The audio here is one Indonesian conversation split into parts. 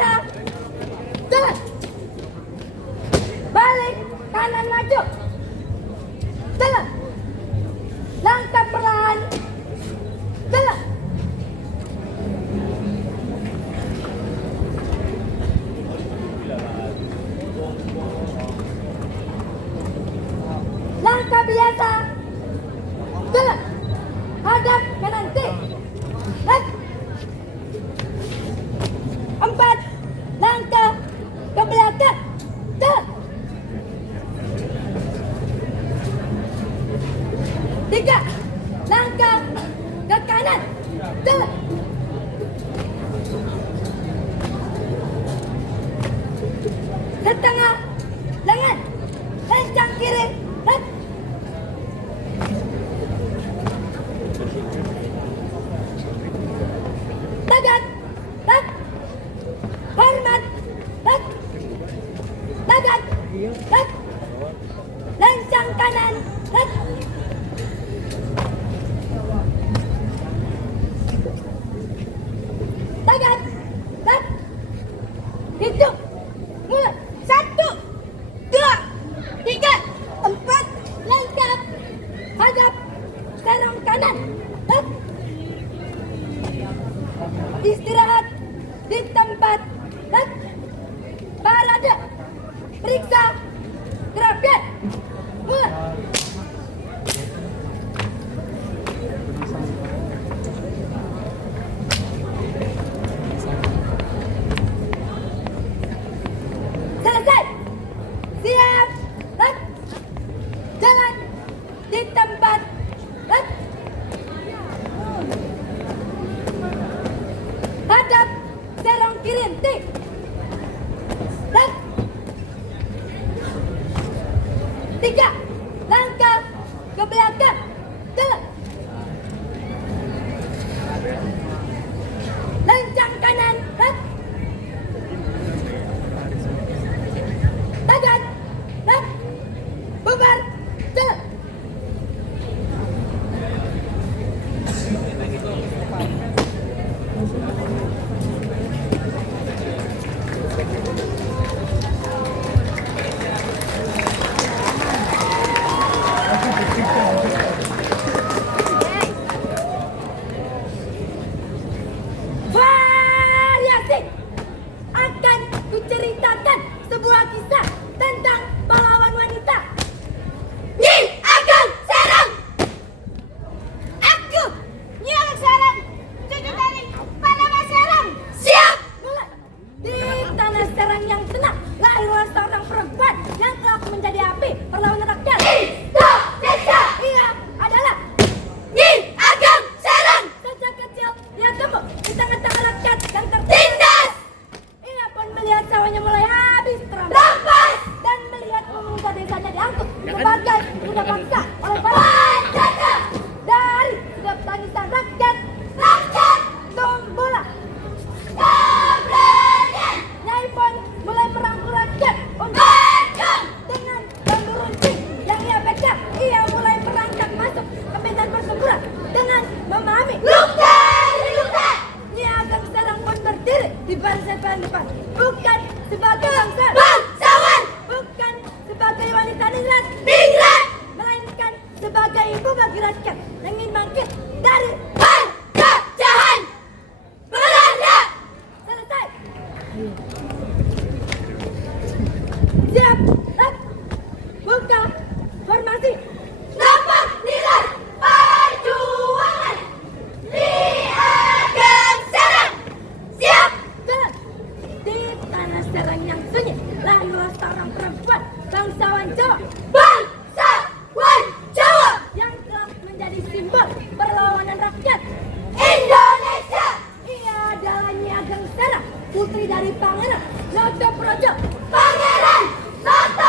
biasa. Jalan. Balik kanan maju. Jalan. Langkah perlahan. Jalan. Langkah biasa. Jalan. Hadap kanan kiri. Lagi. 4 langkah ke belakang. Jalan. 3 langkah ke kanan. Jalan. 1/2 lengan. Lencang kiri. Lagi. Tagak. Lagi. Hormat. Lagi. Tagak. Lagi. Lencang kanan. Lagi. Tagak. Lagi. Hitung. Mulai. 1, 2, 3, 4. Langkah. Hadap. Serong kanan. Lagi. Istirahat di tempat. Lagi. Parade. Periksa gerakan. Mulai. Selesai. Siap. Lagi. Jalan di tempat. Lagi. Hadap serong kiri. Tik. Lagi. 3 langkah ke belakang. Jalan. Lencang kanan. Lagi. Tagak. Lagi. Bubar. Jalan. Variasi. Akan kuceritakan sebuah kisah tentang pahlawan wanita. Nyi Ageng Serang. Aku Nyi Ageng Serang, cucu dari Panama Serang. Siap. Mulai. Di tanah Serang yang tenang lahirlah seorang perempuan yang telah menjadi api perlawanan rakyat. Indonesia. Ia adalah Nyi Ageng Serang. Sejak kecil ia tumbuh di tengah-tengah rakyat yang tertindas. Ia pun melihat sawahnya mulai habis terampas dan melihat pemuda desanya diangkut sebagai budak bangsa oleh para penjajah. Dari setiap tangisan rakyat tumbuhlah keberanian. Nyai pun mulai merangkul rakyat untuk berjuang dengan bambu runcing yang ia pegang. Ia mulai merangkak masuk ke medan pertempuran dengan memahami luka. Nyi Ageng Serang pun berdiri di barisan paling depan, bukan sebagai bangsawan, bukan sebagai wanita ningrat, melainkan sebagai ibu bagi rakyat yang ingin bangkit dari penjajahan Belanda. Selesai. Siap. Lagi. Buka formasi. Nampak nilai perjuangan. Nyi Ageng Serang. Siap. Jalan. Di tanah Serang yang sunyi lahirlah seorang perempuan bangsawan Jawa. Bangsawan Jawa yang telah menjadi simbol perlawanan rakyat Indonesia. Ia adalah Nyi Ageng Serang, putri dari Pangeran Notoprojo. Pangeran Notoprojo,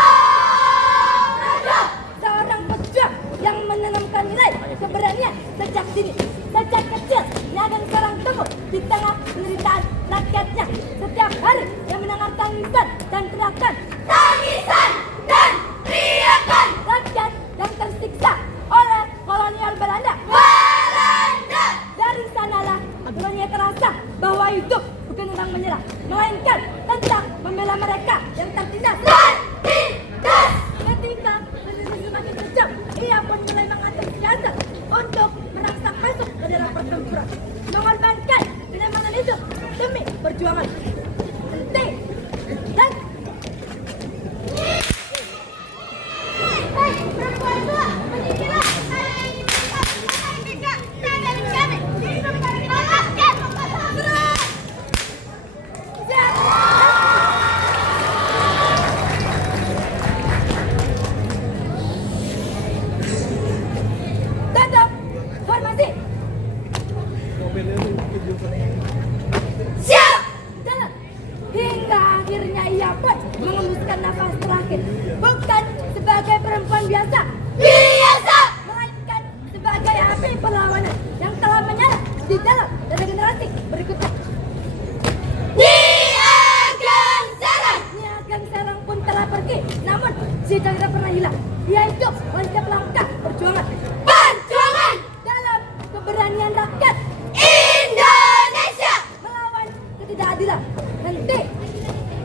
seorang pejuang yang menanamkan nilai keberanian sejak dini. Sejak kecil, Nyi Ageng Serang tumbuh di tengah penderitaan rakyatnya. Setiap hari ia mendengar tangisan dan teriakan. Tangisan dan teriakan rakyat yang tersiksa oleh kolonial Belanda. Dari sanalah mulanya terasa bahwa hidup bukan tentang menyerah, melainkan Siap! Jalan! Hingga akhirnya ia pun mengembuskan nafas terakhir. Bukan sebagai perempuan biasa, melainkan sebagai api perlawanan yang telah menyala di dalam generasi berikutnya. Nyi Ageng Serang pun telah pergi, namun si tidak pernah hilang. Dia itu wanita pelangkah perjuangan dalam keberanian rakyat Indonesia. melawan ketidakadilan. Nanti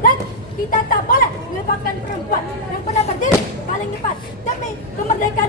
dan kita tak boleh melupakan perempuan yang pernah berdiri paling depan demi kemerdekaan